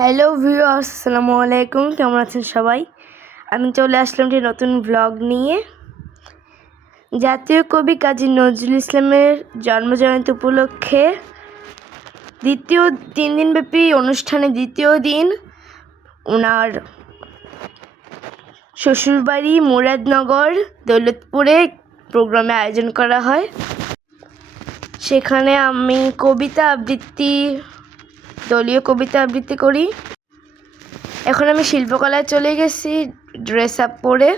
Hello viewers, আসসালামু আলাইকুম। কেমন আছেন সবাই? আমি চলে আসলাম একটি নতুন ব্লগ নিয়ে। জাতীয় কবি কাজী নজরুল ইসলামের জন্মজয়ন্তী উপলক্ষে দ্বিতীয় 3 দিনব্যাপী অনুষ্ঠানে দ্বিতীয় দিন ওনার শ্বশুরবাড়ি মুরাদনগর দৌলতপুরে প্রোগ্রামে আয়োজন করা হয়। সেখানে আমি দলীয় কবিতা আবৃত্তি করি। এখন আমি শিল্পকলায় চলে গেছি ড্রেস আপ পরে।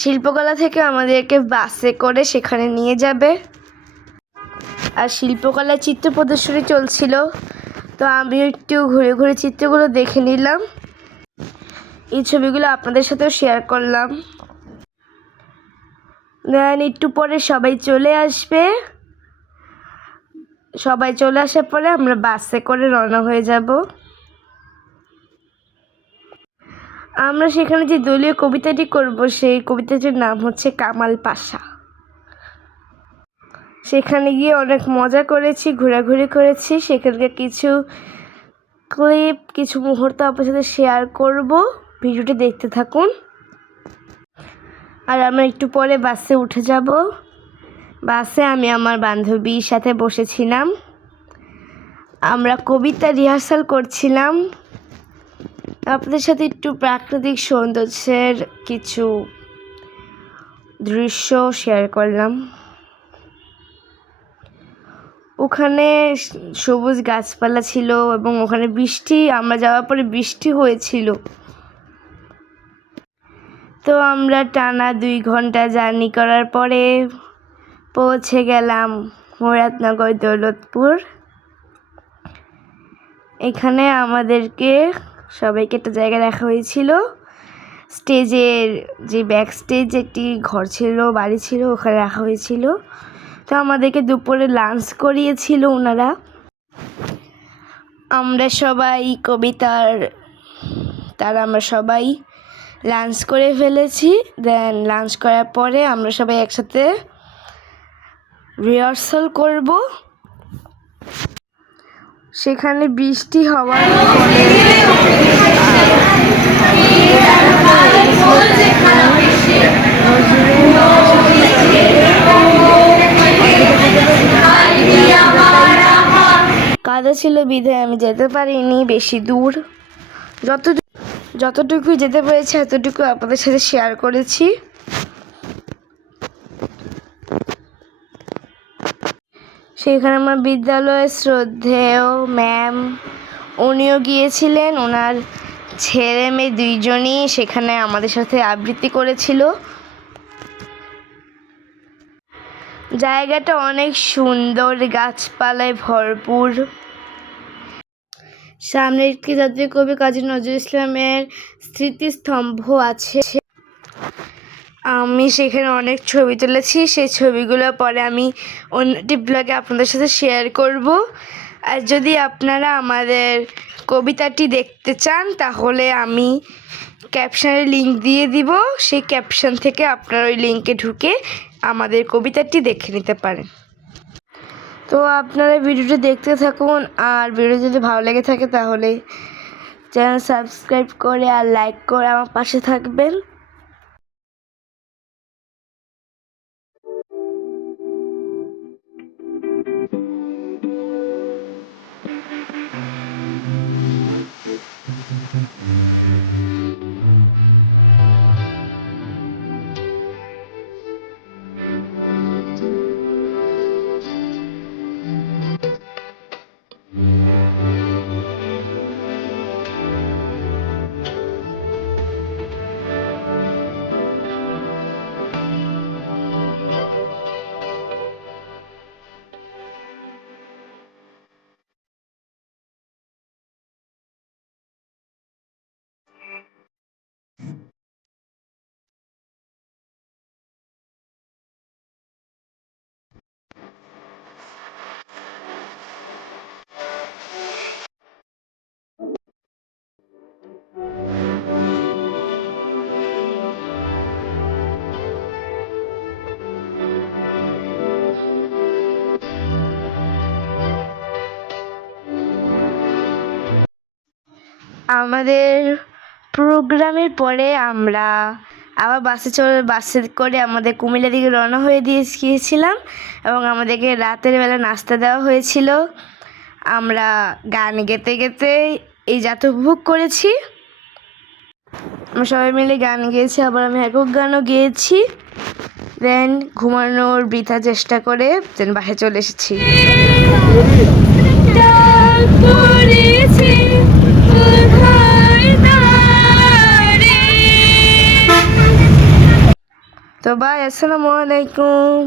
শিল্পকলা থেকে আমাদেরকে বাসে করে সেখানে নিয়ে যাবে। আর শিল্পকলায় চিত্র প্রদর্শনী চলছিল, তো আমি একটু ঘুরে ঘুরে চিত্রগুলো দেখে নিলাম। এই ছবিগুলো আপনাদের সাথেও শেয়ার করলাম। দেন একটু পরে সবাই চলে আসবে। সবাই চলে আসার পরে আমরা বাসে করে রওনা হয়ে যাব। আমরা সেখানে যে দলীয় কবিতাটি করব, সেই কবিতাটির নাম হচ্ছে কামাল পাশা। সেখানে গিয়ে অনেক মজা করেছি, ঘোরাঘুরি করেছি। সেখানকার কিছু ক্লিপ, কিছু মুহূর্ত আপনার সাথে শেয়ার করব। ভিডিওটি দেখতে থাকুন। আর আমরা একটু পরে বাসে উঠে যাব। বাসে আমি আমার বান্ধবীর সাথে বসেছিলাম। আমরা কবিতা রিহার্সাল করছিলাম। আপনাদের সাথে একটু প্রাকৃতিক সৌন্দর্যের কিছু দৃশ্য শেয়ার করলাম। ওখানে সবুজ গাছপালা ছিল এবং ওখানে আমরা যাওয়ার পরে বৃষ্টি হয়েছিল। তো আমরা টানা 2 ঘন্টা জার্নি করার পরে পৌঁছে গেলাম মুরাদনগর দৌলতপুর। এখানে আমাদেরকে সবাইকে একটা জায়গায় রাখা হয়েছিল। স্টেজের যে ব্যাক স্টেজ একটি ঘর ছিল, বাড়ি ছিল, ওখানে রাখা হয়েছিল। তো আমাদেরকে দুপুরে লাঞ্চ করিয়েছিল ওনারা। আমরা সবাই লাঞ্চ করে ফেলেছি। দেন লাঞ্চ করার পরে আমরা সবাই একসাথে রিহার্সাল করব। সেখানে বৃষ্টি হওয়ার ফলে কাদা ছিল বিধায় আমি যেতে পারিনি বেশি দূর। যতটুকু যেতে পেরেছি এতটুকু আপনাদের সাথে শেয়ার করেছি। সেখানে আমার বিদ্যালয়ের শ্রদ্ধেয় ম্যাম, উনিও গিয়েছিলেন। ওনার ছেলে মেয়ে 2জনই সেখানে আমাদের সাথে আবৃত্তি করেছিল। জায়গাটা অনেক সুন্দর, গাছপালায় ভরপুর। সামনে একটি জাতীয় কবি কাজী নজরুল ইসলামের স্মৃতিস্তম্ভ আছে। আমি সেখানে অনেক ছবি তুলেছি। সেই ছবিগুলো পরে আমি অন্যটি ব্লগে আপনাদের সাথে শেয়ার করব। আর যদি আপনারা আমাদের কবিতাটি দেখতে চান তাহলে আমি ক্যাপশনে লিংক দিয়ে দিব। সেই ক্যাপশন থেকে আপনারা ওই লিংকে ঢুকে আমাদের কবিতাটি দেখে নিতে পারেন। তো আপনারা ভিডিওটি দেখতে থাকুন। আর ভিডিও যদি ভালো লেগে থাকে তাহলে চ্যানেল সাবস্ক্রাইব করে আর লাইক করে আমার পাশে থাকবেন। আমাদের প্রোগ্রামের পরে আমরা আবার বাসে করে আমাদের কুমিল্লার দিকে রওনা হয়ে গিয়েছিলাম এবং আমাদেরকে রাতের বেলা নাস্তা দেওয়া হয়েছিল। আমরা গান গেতে গেতে এই যাত্রা উপভোগ করেছি। আমরা সবাই মিলে গান গেয়েছি, আবার আমি একক গানও গেয়েছি। দেন ঘুমানোর বৃথা চেষ্টা করে দেন বাসায় চলে এসেছি। তো ভাই, আসসালামু আলাইকুম।